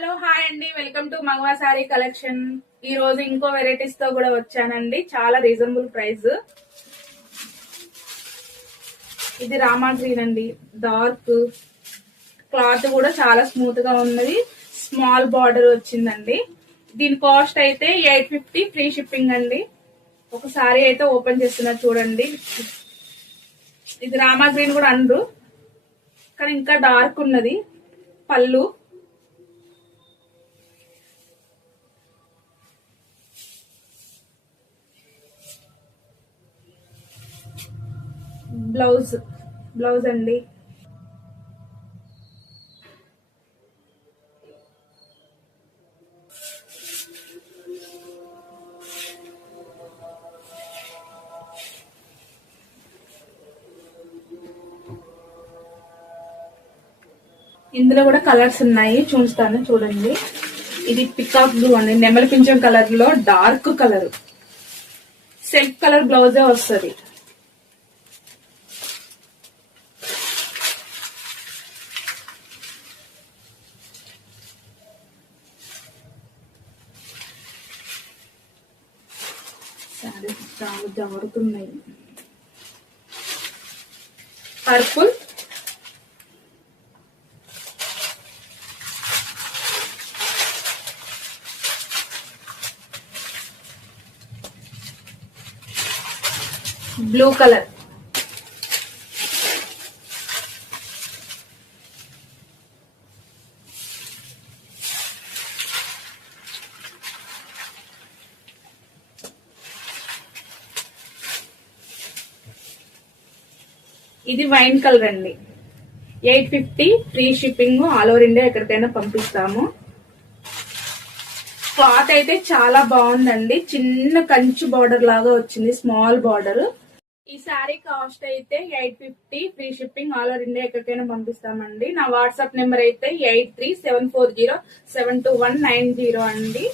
Hello hi అండి, welcome to మగవా sorry collection. ఈ రోజు ఇంకో వెరైటీస్ తో కూడా వచ్చానండి. చాలా రీజనబుల్ ప్రైస్. ఇది రామా గ్రీన్ అండి, డార్క్ క్లాత్ కూడా చాలా స్మూత్ గా ఉన్నది. స్మాల్ బార్డర్ వచ్చిందండి. దీని కాస్ట్ అయితే 850 ఫ్రీ షిప్పింగ్ అండి. ఒక సారీ అయితే ఓపెన్ చేస్తున్నా చూడండి. ఇది రామా గ్రీన్ కూడా అండ్రు, కానీ ఇంకా డార్క్ ఉన్నది. పళ్ళు, బ్లౌజ్ అండి. ఇందులో కూడా కలర్స్ ఉన్నాయి, చూస్తాను చూడండి. ఇది పికాక్ బ్లూ అండి, నెమలి పింఛం కలర్ లో డార్క్ కలర్. సెల్ఫ్ కలర్ బ్లౌజే వస్తుంది. చాలా జారుతున్నాయి. పర్పుల్, బ్లూ కలర్, ఇది వైన్ కలర్ అండి. 850 free shipping, all over India ఎక్కడికైనా పంపిస్తాము. క్లాత్ అయితే చాలా బాగుందండి. చిన్న కంచు బార్డర్ లాగా వచ్చింది, స్మాల్ బార్డర్. ఈ సారీ కాస్ట్ అయితే 850 free shipping, all over India ఎక్కడికైనా పంపిస్తామండి. నా వాట్సాప్ నెంబర్ అయితే 8374072190 అండి.